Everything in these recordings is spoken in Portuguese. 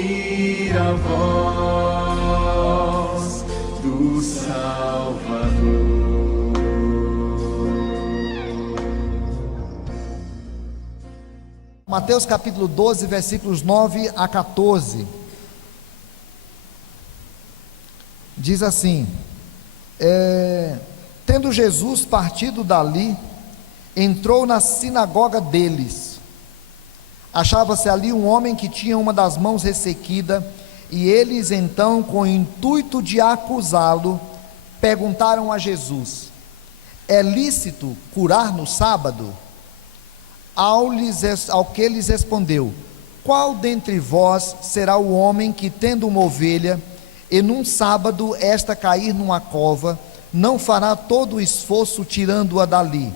ouvir a voz do Salvador. Mateus capítulo 12, versículos 9 a 14. Diz assim: tendo Jesus partido dali, entrou na sinagoga deles. Achava-se ali um homem que tinha uma das mãos ressequida, e eles então, com o intuito de acusá-lo, perguntaram a Jesus: é lícito curar no sábado? Ao que lhes respondeu: qual dentre vós será o homem que, tendo uma ovelha, e num sábado esta cair numa cova, não fará todo o esforço tirando-a dali?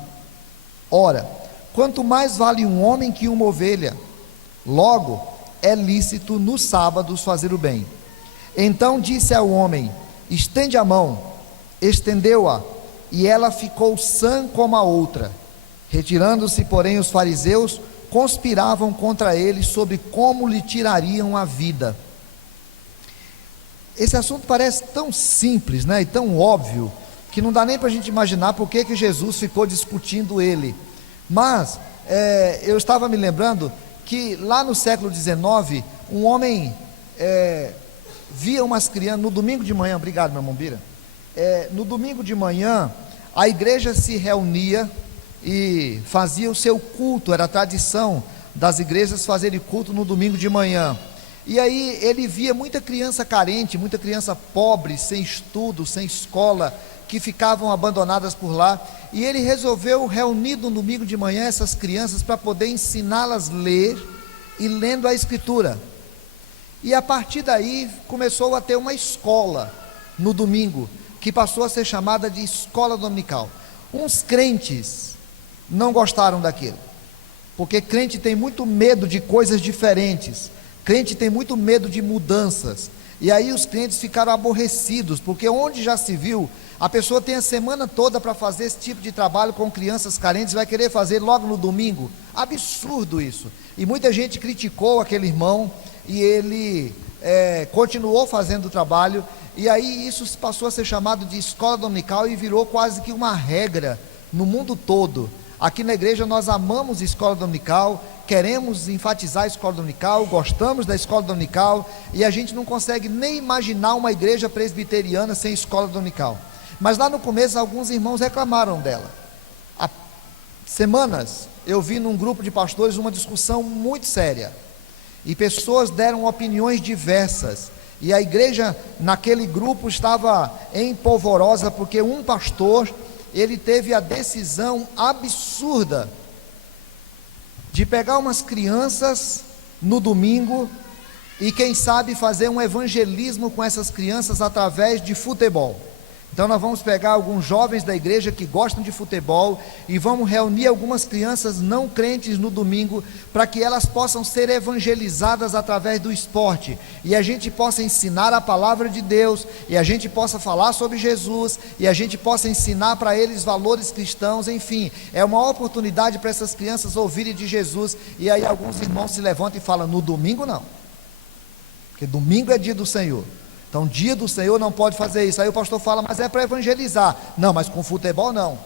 Ora, quanto mais vale um homem que uma ovelha? Logo, é lícito nos sábados fazer o bem. Então disse ao homem: estende a mão. Estendeu-a, e ela ficou sã como a outra. Retirando-se, porém, os fariseus conspiravam contra ele sobre como lhe tirariam a vida. Esse assunto parece tão simples, né, e tão óbvio, que não dá nem para a gente imaginar por que Jesus ficou discutindo ele. Mas eu estava me lembrando que lá no século XIX, um homem via umas crianças, no domingo de manhã, obrigado, meu irmão Bira, no domingo de manhã, a igreja se reunia e fazia o seu culto. Era a tradição das igrejas fazerem culto no domingo de manhã. E aí ele via muita criança carente, muita criança pobre, sem estudo, sem escola, que ficavam abandonadas por lá, e ele resolveu reunir no domingo de manhã essas crianças para poder ensiná-las a ler, e lendo a escritura. E a partir daí começou a ter uma escola no domingo, que passou a ser chamada de escola dominical. Uns crentes não gostaram daquilo, porque crente tem muito medo de coisas diferentes, crente tem muito medo de mudanças, e aí os crentes ficaram aborrecidos, porque onde já se viu, a pessoa tem a semana toda para fazer esse tipo de trabalho com crianças carentes, vai querer fazer logo no domingo? Absurdo isso. E muita gente criticou aquele irmão, e ele continuou fazendo o trabalho, e aí isso passou a ser chamado de escola dominical, e virou quase que uma regra no mundo todo. Aqui na igreja nós amamos a escola dominical, queremos enfatizar a escola dominical, gostamos da escola dominical, e a gente não consegue nem imaginar uma igreja presbiteriana sem escola dominical. Mas lá no começo alguns irmãos reclamaram dela. Há semanas eu vi num grupo de pastores uma discussão muito séria, e pessoas deram opiniões diversas, e a igreja naquele grupo estava em polvorosa, porque um pastor, ele teve a decisão absurda de pegar umas crianças no domingo e quem sabe fazer um evangelismo com essas crianças através de futebol. Então nós vamos pegar alguns jovens da igreja que gostam de futebol e vamos reunir algumas crianças não crentes no domingo, para que elas possam ser evangelizadas através do esporte, e a gente possa ensinar a palavra de Deus, e a gente possa falar sobre Jesus, e a gente possa ensinar para eles valores cristãos. Enfim, é uma oportunidade para essas crianças ouvirem de Jesus. E aí alguns irmãos se levantam e falam: no domingo não, porque domingo é dia do Senhor, então dia do Senhor não pode fazer isso. Aí o pastor fala: mas é para evangelizar. Não, mas com futebol não.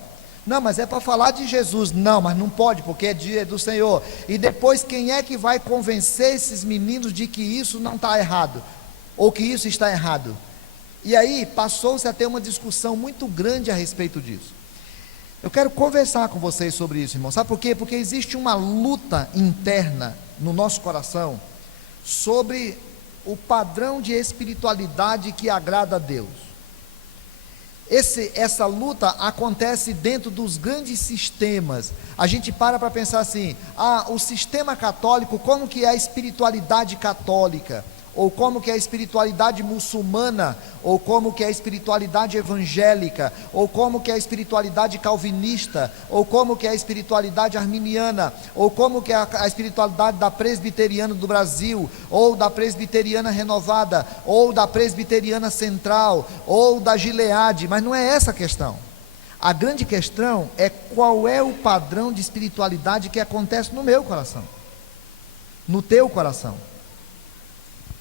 Não, mas é para falar de Jesus. Não, mas não pode, porque é dia do Senhor. E depois quem é que vai convencer esses meninos de que isso não está errado, ou que isso está errado? E aí passou-se a ter uma discussão muito grande a respeito disso. Eu quero conversar com vocês sobre isso, irmão. Sabe por quê? Porque existe uma luta interna no nosso coração sobre o padrão de espiritualidade que agrada a Deus. Essa luta acontece dentro dos grandes sistemas. A gente para pensar assim: o sistema católico, como que é a espiritualidade católica? Ou como que é a espiritualidade muçulmana? Ou como que é a espiritualidade evangélica? Ou como que é a espiritualidade calvinista? Ou como que é a espiritualidade arminiana? Ou como que é a espiritualidade da presbiteriana do Brasil? Ou da presbiteriana renovada? Ou da presbiteriana central? Ou da Gileade? Mas não é essa a questão. A grande questão é qual é o padrão de espiritualidade que acontece no meu coração, no teu coração.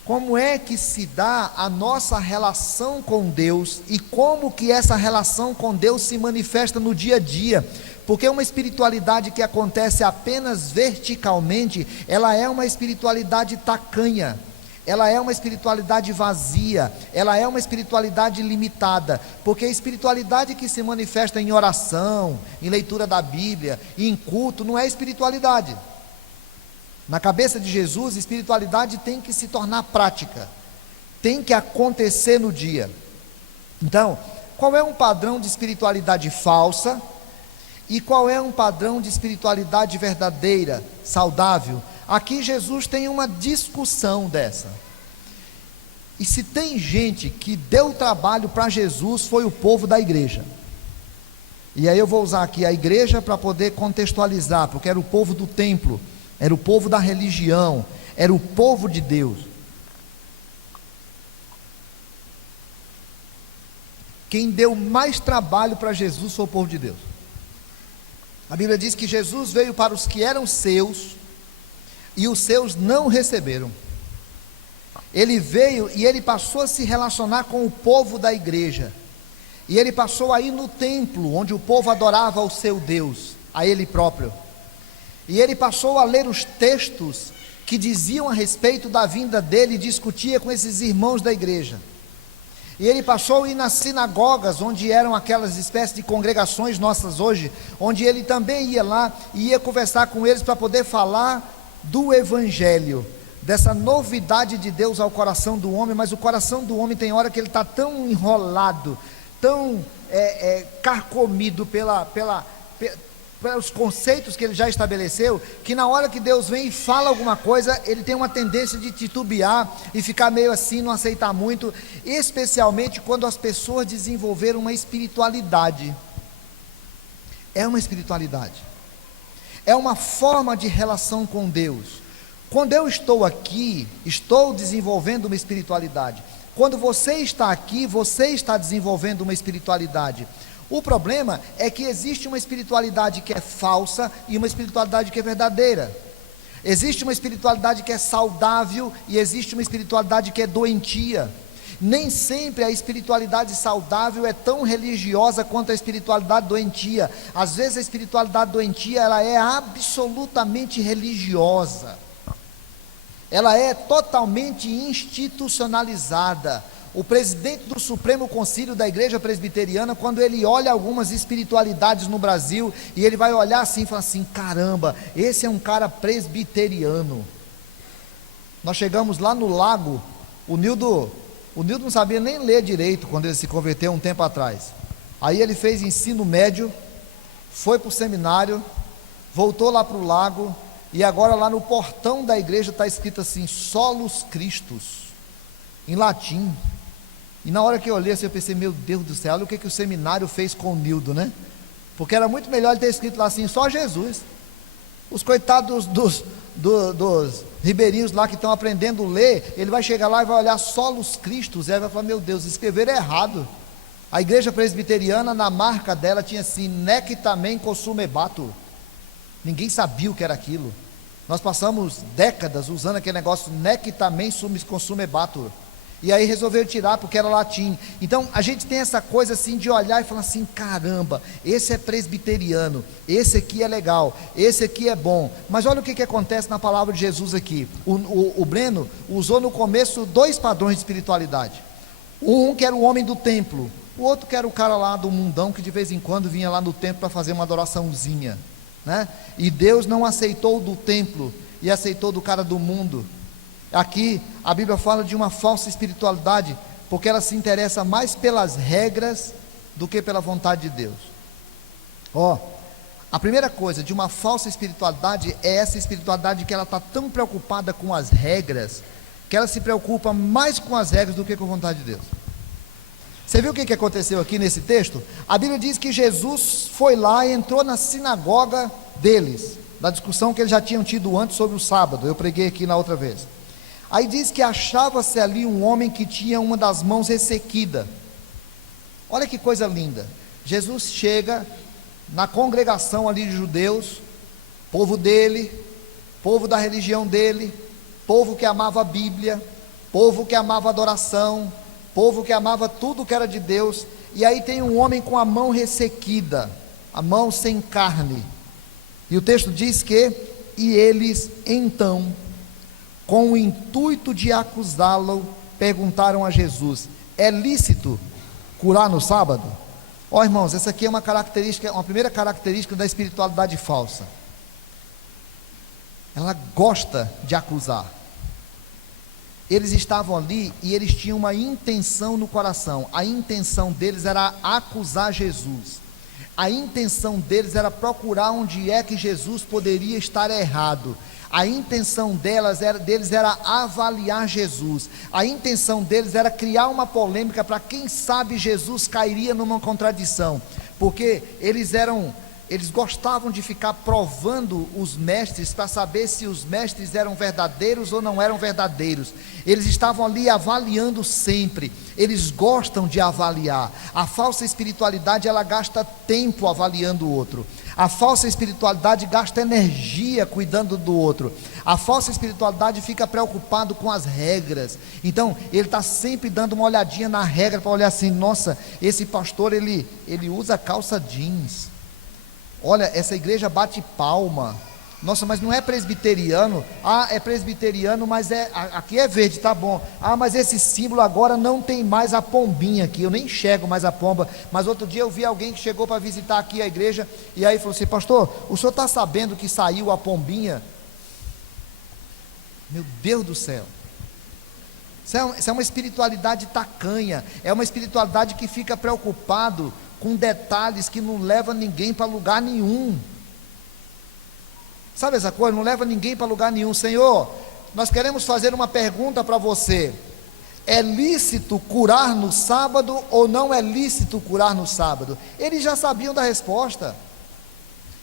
como é que se dá a nossa relação com Deus e como que essa relação com Deus se manifesta no dia a dia, porque uma espiritualidade que acontece apenas verticalmente, ela é uma espiritualidade tacanha, ela é uma espiritualidade vazia, ela é uma espiritualidade limitada, porque a espiritualidade que se manifesta em oração, em leitura da Bíblia, em culto, não é espiritualidade. Na cabeça de Jesus, espiritualidade tem que se tornar prática, tem que acontecer no dia. Então, qual é um padrão de espiritualidade falsa e qual é um padrão de espiritualidade verdadeira, saudável? Aqui Jesus tem uma discussão dessa. E se tem gente que deu trabalho para Jesus, foi o povo da igreja. E aí eu vou usar aqui a igreja para poder contextualizar, porque era o povo do templo, era o povo da religião, era o povo de Deus. Quem deu mais trabalho para Jesus foi o povo de Deus. A Bíblia diz que Jesus veio para os que eram seus, e os seus não receberam. Ele veio e ele passou a se relacionar com o povo da igreja, e ele passou a ir no templo, onde o povo adorava o seu Deus, a ele próprio. E ele passou a ler os textos que diziam a respeito da vinda dele, e discutia com esses irmãos da igreja. E ele passou a ir nas sinagogas, onde eram aquelas espécies de congregações nossas hoje, onde ele também ia lá e ia conversar com eles para poder falar do evangelho, dessa novidade de Deus ao coração do homem. Mas o coração do homem tem hora que ele está tão enrolado, tão carcomido pelos conceitos que ele já estabeleceu, que na hora que Deus vem e fala alguma coisa, ele tem uma tendência de titubear e ficar meio assim, não aceitar muito, especialmente quando as pessoas desenvolveram uma espiritualidade. É uma espiritualidade, é uma forma de relação com Deus. Quando eu estou aqui, estou desenvolvendo uma espiritualidade. Quando você está aqui, você está desenvolvendo uma espiritualidade. O problema é que existe uma espiritualidade que é falsa e uma espiritualidade que é verdadeira. Existe uma espiritualidade que é saudável e existe uma espiritualidade que é doentia. Nem sempre a espiritualidade saudável é tão religiosa quanto a espiritualidade doentia. Às vezes a espiritualidade doentia, ela é absolutamente religiosa. Ela é totalmente institucionalizada. O presidente do Supremo Concílio da Igreja Presbiteriana, quando ele olha algumas espiritualidades no Brasil, e ele vai olhar assim e falar assim: caramba, esse é um cara presbiteriano. Nós chegamos lá no lago, o Nildo não sabia nem ler direito quando ele se converteu um tempo atrás. Aí ele fez ensino médio, foi para o seminário, voltou lá para o lago, e agora lá no portão da igreja está escrito assim: Solus Christus, em latim. E na hora que eu olhei assim, eu pensei: meu Deus do céu, olha o que o seminário fez com o Nildo, né? Porque era muito melhor ele ter escrito lá assim: só Jesus. Os coitados dos ribeirinhos lá que estão aprendendo a ler, ele vai chegar lá e vai olhar Solus Christus, e aí vai falar: meu Deus, escreveram errado. A igreja presbiteriana, na marca dela tinha assim: nec tamen consumebatur. Ninguém sabia o que era aquilo. Nós passamos décadas usando aquele negócio nec tamen consumebatur. E aí resolveram tirar porque era latim. Então a gente tem essa coisa assim de olhar e falar assim: caramba, esse é presbiteriano, esse aqui é legal, esse aqui é bom. Mas olha o que acontece na palavra de Jesus aqui. O Breno usou no começo dois padrões de espiritualidade. Um que era o homem do templo, o outro que era o cara lá do mundão, que de vez em quando vinha lá no templo para fazer uma adoraçãozinha, né? E Deus não aceitou do templo e aceitou do cara do mundo. Aqui a Bíblia fala de uma falsa espiritualidade, porque ela se interessa mais pelas regras do que pela vontade de Deus. A primeira coisa de uma falsa espiritualidade é essa espiritualidade que ela está tão preocupada com as regras, que ela se preocupa mais com as regras do que com a vontade de Deus. Você viu o que aconteceu aqui nesse texto? A Bíblia diz que Jesus foi lá e entrou na sinagoga deles, da discussão que eles já tinham tido antes sobre o sábado. Eu preguei aqui na outra vez. Aí diz que achava-se ali um homem que tinha uma das mãos ressequida. Olha que coisa linda. Jesus chega na congregação ali de judeus, povo dele, povo da religião dele, povo que amava a Bíblia, povo que amava adoração, povo que amava tudo que era de Deus. E aí tem um homem com a mão ressequida, a mão sem carne. E o texto diz que, e eles então, com o intuito de acusá-lo, perguntaram a Jesus: é lícito curar no sábado? Ó irmãos, essa aqui é uma característica, uma primeira característica da espiritualidade falsa. Ela gosta de acusar. Eles estavam ali e eles tinham uma intenção no coração. A intenção deles era acusar Jesus. A intenção deles era procurar onde é que Jesus poderia estar errado. A intenção deles era avaliar Jesus. A intenção deles era criar uma polêmica para quem sabe Jesus cairia numa contradição. Porque eles gostavam de ficar provando os mestres para saber se os mestres eram verdadeiros ou não eram verdadeiros. Eles estavam ali avaliando sempre. Eles gostam de avaliar. A falsa espiritualidade, ela gasta tempo avaliando o outro. A falsa espiritualidade gasta energia cuidando do outro. A falsa espiritualidade fica preocupado com as regras. Então ele está sempre dando uma olhadinha na regra para olhar assim: nossa, esse pastor ele usa calça jeans. Olha, essa igreja bate palma. Nossa, mas não é presbiteriano? Ah, é presbiteriano, mas aqui é verde, tá bom. Ah, mas esse símbolo agora não tem mais a pombinha aqui, eu nem enxergo mais a pomba. Mas outro dia eu vi alguém que chegou para visitar aqui a igreja, e aí falou assim: pastor, o senhor está sabendo que saiu a pombinha? Meu Deus do céu. Isso é uma espiritualidade tacanha. É uma espiritualidade que fica preocupado com detalhes que não leva ninguém para lugar nenhum. Sabe essa coisa? Não leva ninguém para lugar nenhum. Senhor, nós queremos fazer uma pergunta para você: é lícito curar no sábado ou não é lícito curar no sábado? Eles já sabiam da resposta.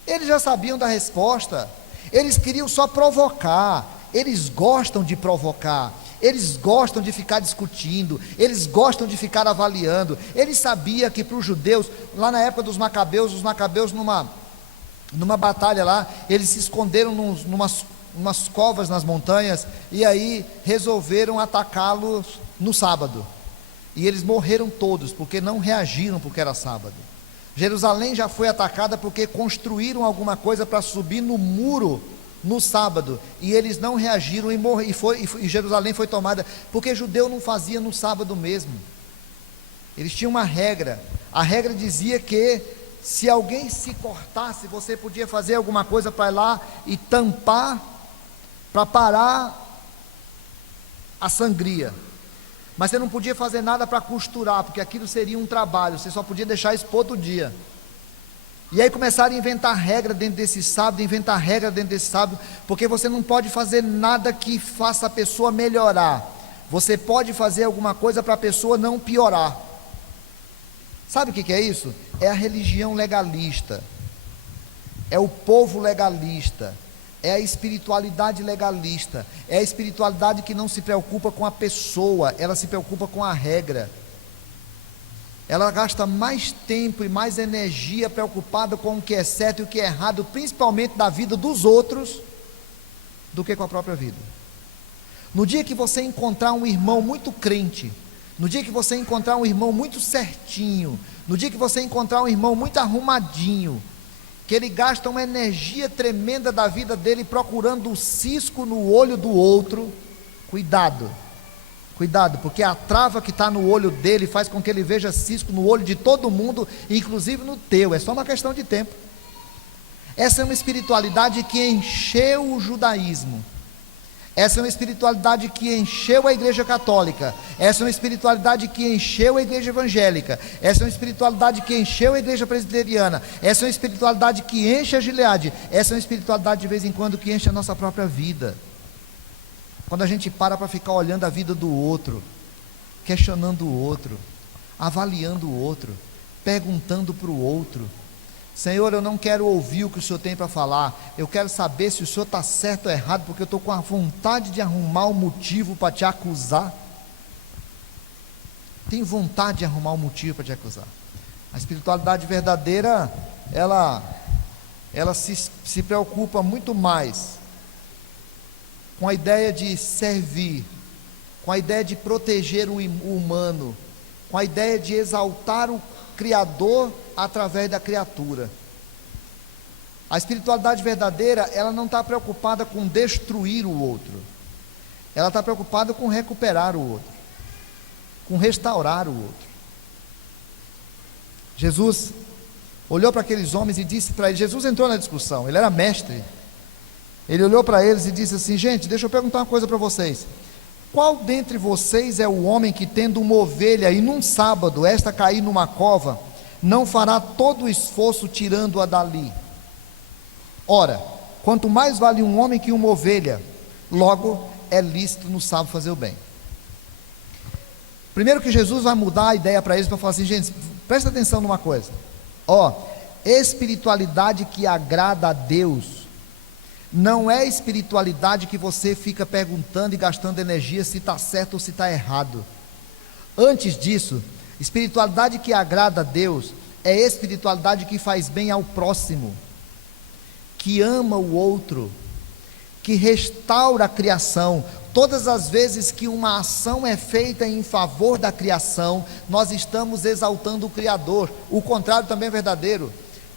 Eles já sabiam da resposta. Eles queriam só provocar. Eles gostam de provocar. Eles gostam de ficar discutindo, eles gostam de ficar avaliando. Eles sabiam que para os judeus, lá na época dos Macabeus, os Macabeus numa batalha lá, eles se esconderam numas covas nas montanhas, e aí resolveram atacá-los no sábado, e eles morreram todos, porque não reagiram porque era sábado. Jerusalém já foi atacada porque construíram alguma coisa para subir no muro no sábado, e eles não reagiram e Jerusalém foi tomada, porque judeu não fazia no sábado mesmo. Eles tinham uma regra. A regra dizia que se alguém se cortasse, você podia fazer alguma coisa para ir lá e tampar, para parar a sangria, mas você não podia fazer nada para costurar, porque aquilo seria um trabalho, você só podia deixar isso para outro dia. E aí começaram a inventar regra dentro desse sábado, porque você não pode fazer nada que faça a pessoa melhorar. Você pode fazer alguma coisa para a pessoa não piorar. Sabe o que é isso? É a religião legalista, é o povo legalista, é a espiritualidade legalista, é a espiritualidade que não se preocupa com a pessoa, ela se preocupa com a regra. Ela gasta mais tempo e mais energia preocupada com o que é certo e o que é errado, principalmente da vida dos outros, do que com a própria vida. No dia que você encontrar um irmão muito crente, no dia que você encontrar um irmão muito certinho, no dia que você encontrar um irmão muito arrumadinho, que ele gasta uma energia tremenda da vida dele procurando o cisco no olho do outro, cuidado, porque a trava que está no olho dele faz com que ele veja cisco no olho de todo mundo, inclusive no teu. É só uma questão de tempo. Essa é uma espiritualidade que encheu o judaísmo. Essa é uma espiritualidade que encheu a igreja católica. Essa é uma espiritualidade que encheu a igreja evangélica. Essa é uma espiritualidade que encheu a igreja presbiteriana. Essa é uma espiritualidade que enche a Gileade. Essa é uma espiritualidade de vez em quando que enche a nossa própria vida. Quando a gente para ficar olhando a vida do outro, questionando o outro, avaliando o outro, perguntando para o outro: Senhor, eu não quero ouvir o que o Senhor tem para falar, eu quero saber se o Senhor está certo ou errado, porque eu estou com a vontade de arrumar um motivo para te acusar. Tenho vontade de arrumar um motivo para te acusar. A espiritualidade verdadeira, ela se preocupa muito mais com a ideia de servir com a ideia de proteger o humano, com a ideia de exaltar o Criador através da criatura. A espiritualidade verdadeira, ela não está preocupada com destruir o outro, ela está preocupada com recuperar o outro, com restaurar o outro. Jesus olhou para aqueles homens e disse para eles, Jesus entrou na discussão, ele era mestre, ele olhou para eles e disse assim: gente, deixa eu perguntar uma coisa para vocês, qual dentre vocês é o homem que, tendo uma ovelha e num sábado esta cair numa cova, não fará todo o esforço tirando-a dali? Ora, quanto mais vale um homem que uma ovelha, logo é lícito no sábado fazer o bem. Primeiro que Jesus vai mudar a ideia para eles, para falar assim: gente, presta atenção numa coisa, espiritualidade que agrada a Deus, não é espiritualidade que você fica perguntando e gastando energia se está certo ou se está errado. Antes disso, espiritualidade que agrada a Deus é espiritualidade que faz bem ao próximo, que ama o outro, que restaura a criação. Todas as vezes que uma ação é feita em favor da criação, nós estamos exaltando o Criador. O contrário também é verdadeiro.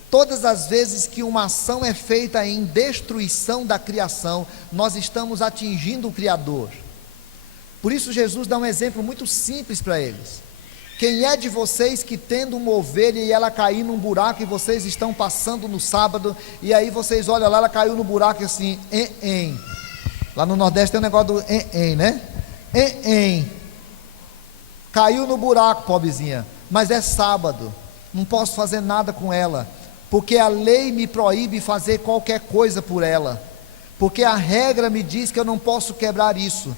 Todas as vezes que uma ação é feita em destruição da criação, nós estamos atingindo o Criador. Por isso Jesus dá um exemplo muito simples para eles. Quem é de vocês que, tendo uma ovelha e ela cair num buraco, e vocês estão passando no sábado, e aí vocês olham lá, ela caiu no buraco assim, lá no Nordeste tem um negócio do né? Caiu no buraco, pobrezinha, mas é sábado, não posso fazer nada com ela, porque a lei me proíbe fazer qualquer coisa por ela, porque a regra me diz que eu não posso quebrar isso.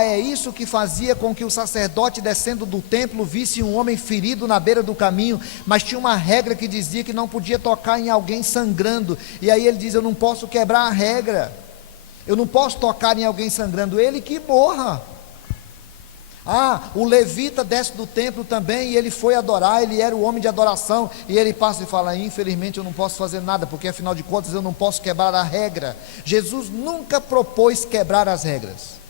É isso que fazia com que o sacerdote, descendo do templo, visse um homem ferido na beira do caminho, mas tinha uma regra que dizia que não podia tocar em alguém sangrando, e aí ele diz: eu não posso quebrar a regra, eu não posso tocar em alguém sangrando, ele que morra. O levita desce do templo também, e ele foi adorar, ele era o homem de adoração, e ele passa e fala: infelizmente eu não posso fazer nada, porque afinal de contas eu não posso quebrar a regra. Jesus nunca propôs quebrar as regras,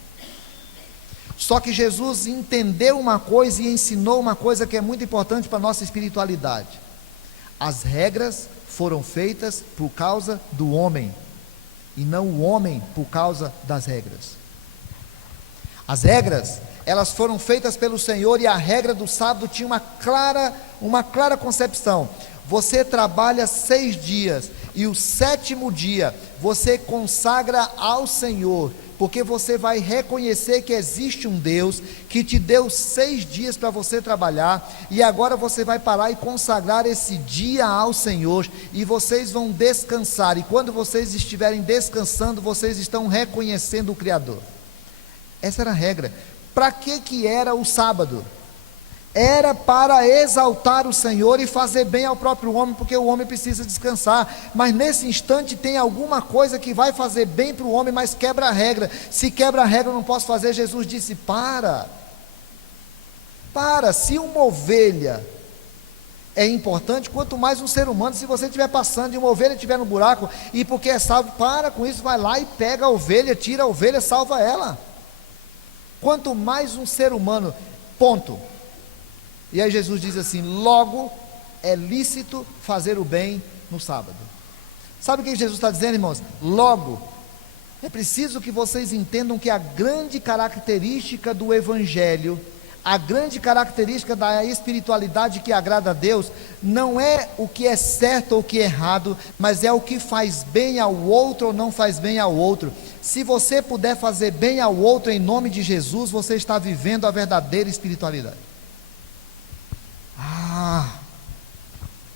só que Jesus entendeu uma coisa e ensinou uma coisa que é muito importante para a nossa espiritualidade: as regras foram feitas por causa do homem, e não o homem por causa das regras. As regras, elas foram feitas pelo Senhor, e a regra do sábado tinha uma clara concepção: você trabalha 6 dias, e o 7º dia você consagra ao Senhor, porque você vai reconhecer que existe um Deus que te deu 6 dias para você trabalhar, e agora você vai parar e consagrar esse dia ao Senhor, e vocês vão descansar, e quando vocês estiverem descansando, vocês estão reconhecendo o Criador. Essa era a regra. Para que era o sábado? Era para exaltar o Senhor e fazer bem ao próprio homem, porque o homem precisa descansar. Mas nesse instante tem alguma coisa que vai fazer bem para o homem, mas quebra a regra. Se quebra a regra, eu não posso fazer. Jesus disse: para, se uma ovelha é importante, quanto mais um ser humano. Se você estiver passando e uma ovelha estiver no buraco, e porque é salvo, para com isso, vai lá e pega a ovelha, tira a ovelha, salva ela. Quanto mais um ser humano, ponto. E aí Jesus diz assim: logo é lícito fazer o bem no sábado. Sabe o que Jesus está dizendo, irmãos? Logo, é preciso que vocês entendam que a grande característica do Evangelho, a grande característica da espiritualidade que agrada a Deus, não é o que é certo ou o que é errado, mas é o que faz bem ao outro ou não faz bem ao outro. Se você puder fazer bem ao outro em nome de Jesus, você está vivendo a verdadeira espiritualidade.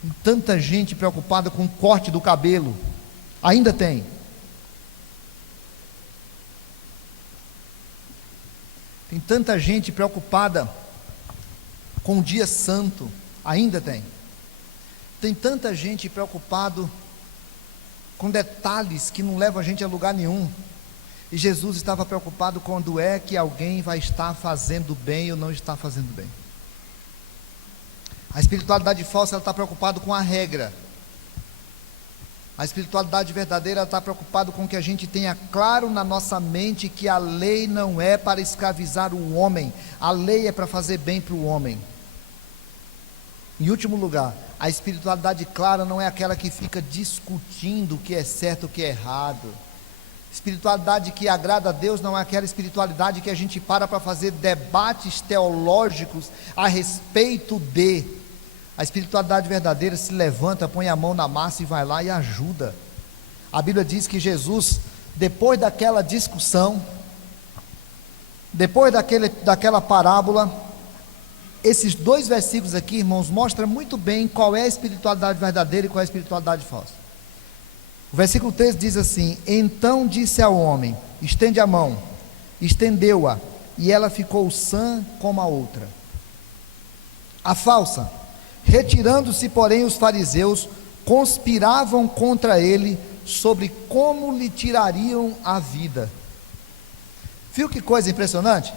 Tem tanta gente preocupada com o corte do cabelo, ainda tem. Tem tanta gente preocupada com o dia santo, ainda tem. Tem tanta gente preocupado com detalhes que não levam a gente a lugar nenhum. E Jesus estava preocupado quando é que alguém vai estar fazendo bem ou não está fazendo bem. A espiritualidade falsa, ela está preocupada com a regra. A espiritualidade verdadeira está preocupada com que a gente tenha claro na nossa mente que a lei não é para escravizar o homem, a lei é para fazer bem para o homem. Em último lugar, a espiritualidade clara não é aquela que fica discutindo o que é certo e o que é errado. Espiritualidade que agrada a Deus não é aquela espiritualidade que a gente para fazer debates teológicos a respeito de. A espiritualidade verdadeira se levanta, põe a mão na massa e vai lá e ajuda. A Bíblia diz que Jesus, depois daquela discussão, depois daquela parábola, esses 2 versículos aqui, irmãos, mostram muito bem qual é a espiritualidade verdadeira e qual é a espiritualidade falsa. O versículo 13 diz assim: então disse ao homem, estende a mão, estendeu-a, e ela ficou sã como a outra. A falsa: retirando-se, porém, os fariseus conspiravam contra ele sobre como lhe tirariam a vida. Viu que coisa impressionante?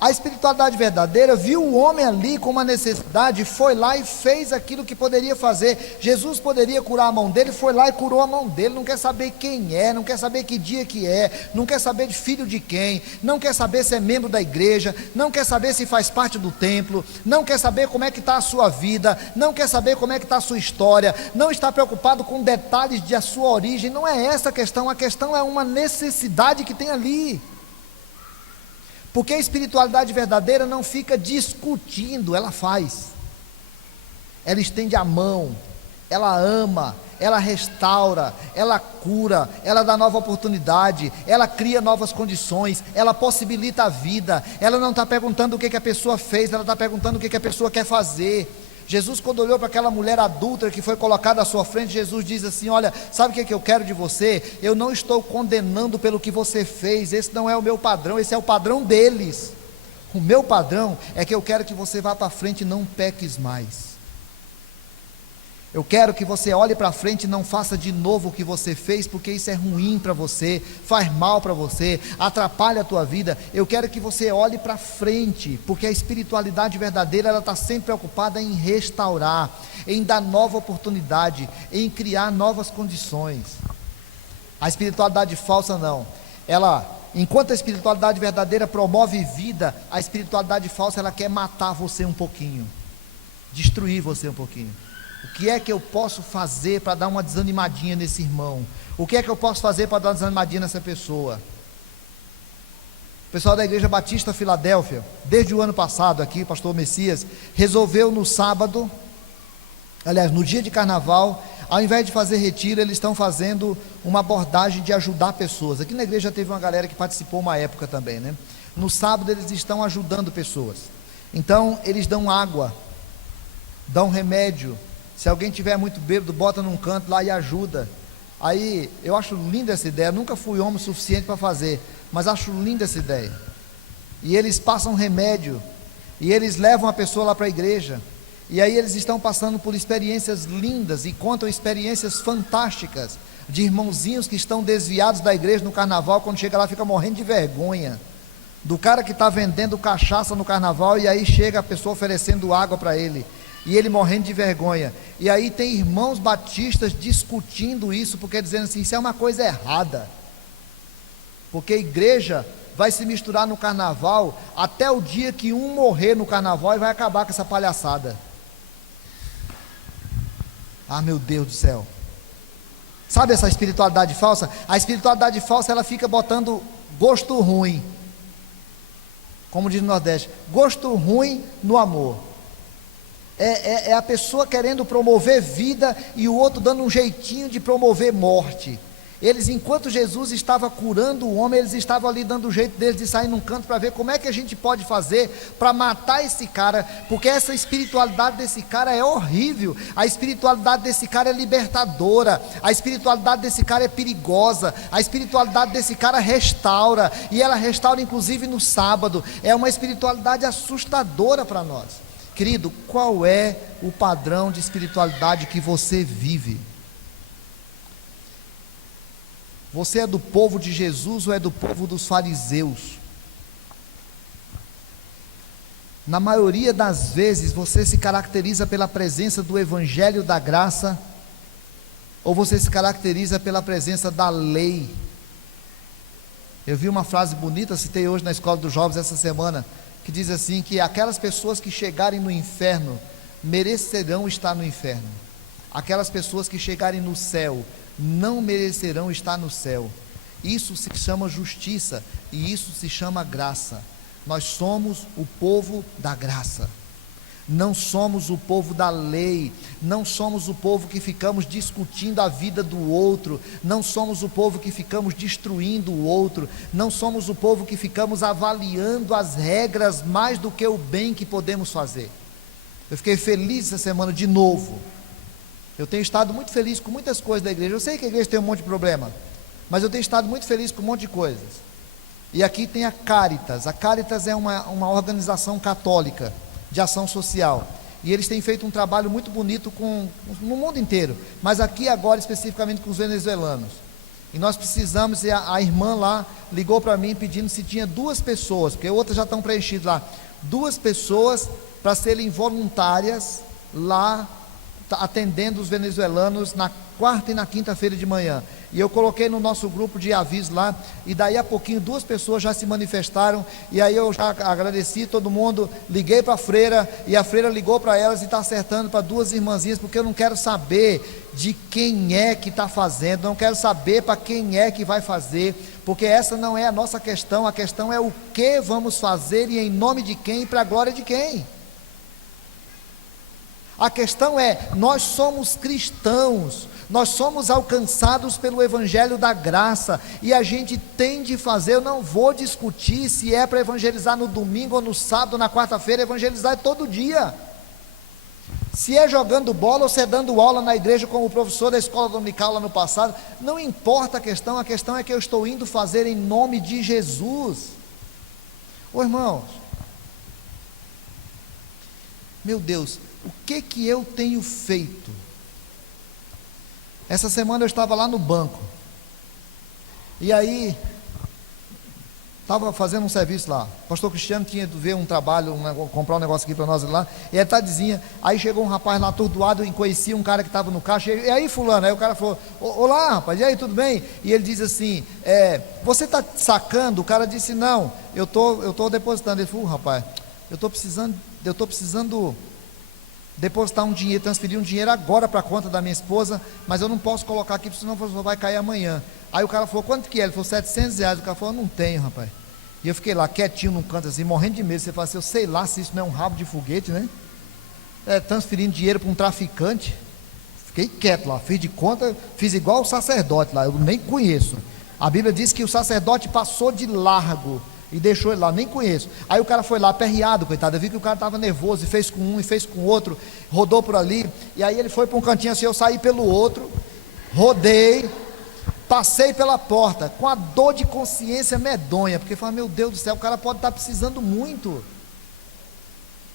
A espiritualidade verdadeira viu o homem ali com uma necessidade, foi lá e fez aquilo que poderia fazer. Jesus poderia curar a mão dele, foi lá e curou a mão dele. Não quer saber quem é, não quer saber que dia que é, não quer saber de filho de quem, não quer saber se é membro da igreja, não quer saber se faz parte do templo, não quer saber como é que está a sua vida, não quer saber como é que está a sua história, não está preocupado com detalhes de a sua origem. Não é essa a questão é uma necessidade que tem ali. Porque a espiritualidade verdadeira não fica discutindo, ela faz, ela estende a mão, ela ama, ela restaura, ela cura, ela dá nova oportunidade, ela cria novas condições, ela possibilita a vida. Ela não está perguntando o que a pessoa fez, ela está perguntando o que a pessoa quer fazer. Jesus, quando olhou para aquela mulher adúltera que foi colocada à sua frente, Jesus diz assim: olha, sabe o que eu quero de você? Eu não estou condenando pelo que você fez, esse não é o meu padrão, esse é o padrão deles. O meu padrão é que eu quero que você vá para frente e não peques mais. Eu quero que você olhe para frente e não faça de novo o que você fez, porque isso é ruim para você, faz mal para você, atrapalha a tua vida. Eu quero que você olhe para frente, porque a espiritualidade verdadeira, ela está sempre preocupada em restaurar, em dar nova oportunidade, em criar novas condições. A espiritualidade falsa não, enquanto a espiritualidade verdadeira promove vida, a espiritualidade falsa, ela quer matar você um pouquinho, destruir você um pouquinho. O que é que eu posso fazer para dar uma desanimadinha nesse irmão? O que é que eu posso fazer para dar uma desanimadinha nessa pessoa? O pessoal da Igreja Batista Filadélfia, desde o ano passado aqui, o pastor Messias, resolveu no sábado, aliás, no dia de carnaval, ao invés de fazer retiro, eles estão fazendo uma abordagem de ajudar pessoas. Aqui na igreja teve uma galera que participou uma época também, né? No sábado eles estão ajudando pessoas. Então, eles dão água, dão remédio. Se alguém tiver muito bêbado, bota num canto lá e ajuda. Aí, eu acho linda essa ideia. Nunca fui homem suficiente para fazer, mas acho linda essa ideia. E eles passam remédio, e eles levam a pessoa lá para a igreja. E aí eles estão passando por experiências lindas, e contam experiências fantásticas, de irmãozinhos que estão desviados da igreja no carnaval, quando chega lá fica morrendo de vergonha. Do cara que está vendendo cachaça no carnaval, e aí chega a pessoa oferecendo água para ele, e ele morrendo de vergonha. E aí tem irmãos batistas discutindo isso, porque dizendo assim, isso é uma coisa errada, porque a igreja vai se misturar no carnaval, até o dia que um morrer no carnaval, e vai acabar com essa palhaçada. Ah, meu Deus do céu. Sabe essa espiritualidade falsa? A espiritualidade falsa, ela fica botando gosto ruim, como diz no Nordeste, gosto ruim no amor. É a pessoa querendo promover vida e o outro dando um jeitinho de promover morte. Eles, enquanto Jesus estava curando o homem, eles estavam ali dando o jeito deles de sair num canto para ver como é que a gente pode fazer para matar esse cara, porque essa espiritualidade desse cara é horrível. A espiritualidade desse cara é libertadora, a espiritualidade desse cara é perigosa, a espiritualidade desse cara restaura, e ela restaura inclusive no sábado. É uma espiritualidade assustadora para nós. Querido, qual é o padrão de espiritualidade que você vive? Você é do povo de Jesus ou é do povo dos fariseus? Na maioria das vezes você se caracteriza pela presença do evangelho da graça, Ou você se caracteriza pela presença da lei? Eu vi uma frase bonita, citei hoje na escola dos jovens essa semana, que diz assim, que aquelas pessoas que chegarem no inferno, merecerão estar no inferno. Aquelas pessoas que chegarem no céu, não merecerão estar no céu. Isso se chama justiça, e isso se chama graça. Nós somos o povo da graça. Não somos o povo da lei, não somos o povo que ficamos discutindo a vida do outro, não somos o povo que ficamos destruindo o outro, não somos o povo que ficamos avaliando as regras mais do que o bem que podemos fazer. Eu fiquei feliz essa semana de novo. Eu tenho estado muito feliz com muitas coisas da igreja. Eu sei que a igreja tem um monte de problema, mas eu tenho estado muito feliz com um monte de coisas. E aqui tem a Caritas. A Caritas é uma organização católica de ação social, e eles têm feito um trabalho muito bonito no mundo inteiro, mas aqui agora especificamente com os venezuelanos. E nós precisamos, e a irmã lá ligou para mim pedindo se tinha 2 pessoas, porque outras já estão preenchidas lá, 2 pessoas para serem voluntárias lá, atendendo os venezuelanos na quarta e na quinta-feira de manhã. E eu coloquei no nosso grupo de aviso lá, e daí a pouquinho 2 pessoas já se manifestaram, e aí eu já agradeci todo mundo, liguei para a freira, e a freira ligou para elas e está acertando para 2 irmãzinhas, porque eu não quero saber de quem é que está fazendo, não quero saber para quem é que vai fazer, porque essa não é a nossa questão, a questão é o que vamos fazer e em nome de quem e para a glória de quem. A questão é, nós somos cristãos, nós somos alcançados pelo evangelho da graça, e a gente tem de fazer. Eu não vou discutir se é para evangelizar no domingo ou no sábado ou na quarta-feira. Evangelizar é todo dia. Se é jogando bola ou se é dando aula na igreja como o professor da escola dominical lá no passado, não importa a questão é que eu estou indo fazer em nome de Jesus. Ô irmãos, meu Deus, o que eu tenho feito? Essa semana eu estava lá no banco, e aí estava fazendo um serviço lá. O pastor Cristiano tinha de ver um trabalho, comprar um negócio aqui para nós lá, e ele tadinha. Aí chegou um rapaz lá atordoado, e conhecia um cara que estava no caixa. E aí fulano, aí o cara falou: olá rapaz, e aí, tudo bem? E ele diz assim, você está sacando? O cara disse: não, eu estou depositando. Ele falou: rapaz, eu estou precisando depositar um dinheiro, transferir um dinheiro agora para a conta da minha esposa, mas eu não posso colocar aqui, porque senão vai cair amanhã. Aí o cara falou: quanto que é? Ele falou: R$700. O cara falou: não tenho, rapaz. E eu fiquei lá quietinho num canto assim, morrendo de medo. Você fala assim: eu sei lá se isso não é um rabo de foguete, né? Transferindo dinheiro para um traficante. Fiquei quieto lá, fiz de conta, fiz igual o sacerdote lá, eu nem conheço. A Bíblia diz que o sacerdote passou de largo e deixou ele lá, nem conheço. Aí o cara foi lá aperreado, coitado. Eu vi que o cara estava nervoso, e fez com um e fez com o outro, rodou por ali, e aí ele foi para um cantinho assim, eu saí pelo outro, rodei, passei pela porta, com a dor de consciência medonha, porque falei: meu Deus do céu, o cara pode estar precisando muito,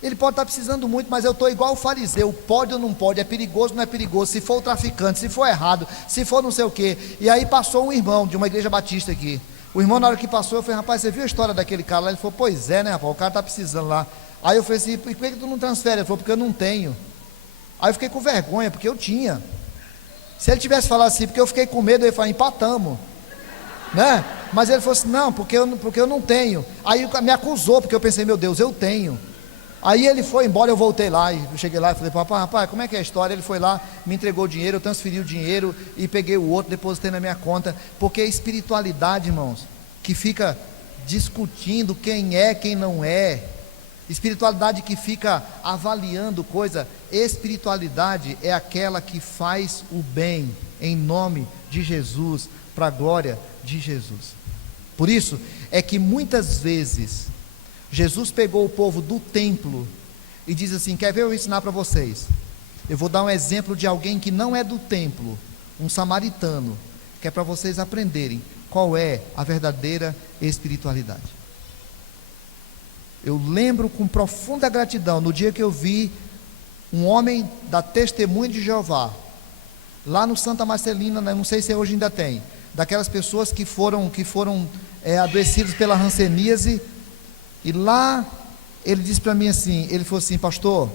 ele pode estar precisando muito, mas eu estou igual o fariseu: pode ou não pode, é perigoso ou não é perigoso, se for o traficante, se for errado, se for não sei o que. E aí passou um irmão de uma igreja batista aqui. O irmão, na hora que passou, eu falei: rapaz, você viu a história daquele cara lá? Ele falou: pois é, né, rapaz, o cara está precisando lá. Aí eu falei assim: por que tu não transfere? Ele falou: porque eu não tenho. Aí eu fiquei com vergonha, porque eu tinha. Se ele tivesse falado assim, porque eu fiquei com medo, eu ia falar: empatamos, né? Mas ele falou assim: não, porque eu não tenho. Aí me acusou, porque eu pensei: meu Deus, eu tenho. Aí ele foi embora, eu voltei lá, e eu cheguei lá e falei: rapaz, como é que é a história? Ele foi lá, me entregou o dinheiro, eu transferi o dinheiro e peguei o outro, depositei na minha conta. Porque a espiritualidade, irmãos, que fica discutindo quem é, quem não é, espiritualidade que fica avaliando coisa, espiritualidade é aquela que faz o bem em nome de Jesus, para a glória de Jesus. Por isso é que muitas vezes Jesus pegou o povo do templo e diz assim: quer ver eu ensinar para vocês? Eu vou dar um exemplo de alguém que não é do templo, um samaritano, que é para vocês aprenderem qual é a verdadeira espiritualidade. Eu lembro com profunda gratidão no dia que eu vi um homem da Testemunha de Jeová, lá no Santa Marcelina, não sei se hoje ainda tem, daquelas pessoas que foram adoecidos pela hanseníase. E lá ele disse para mim assim, ele falou assim: pastor,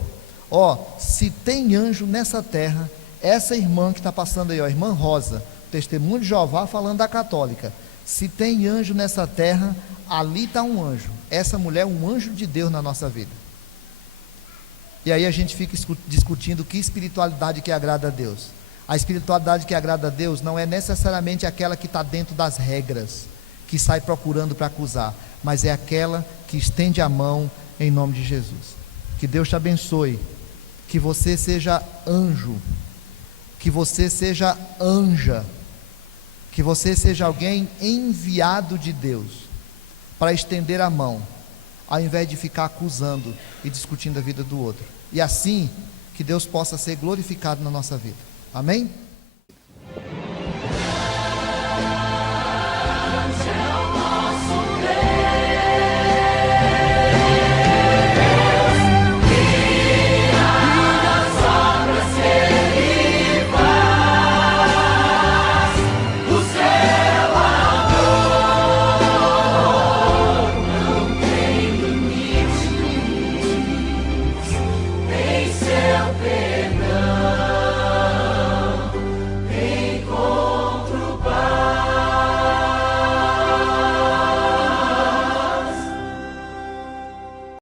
se tem anjo nessa terra, essa irmã que está passando aí, ó, a irmã Rosa, testemunho de Jeová falando da católica, se tem anjo nessa terra, ali está um anjo. Essa mulher é um anjo de Deus na nossa vida. E aí a gente fica discutindo que espiritualidade que agrada a Deus. A espiritualidade que agrada a Deus não é necessariamente aquela que está dentro das regras, que sai procurando para acusar, mas é aquela que estende a mão em nome de Jesus. Que Deus te abençoe, que você seja anjo, que você seja anja, que você seja alguém enviado de Deus para estender a mão, ao invés de ficar acusando e discutindo a vida do outro. E assim, que Deus possa ser glorificado na nossa vida. Amém?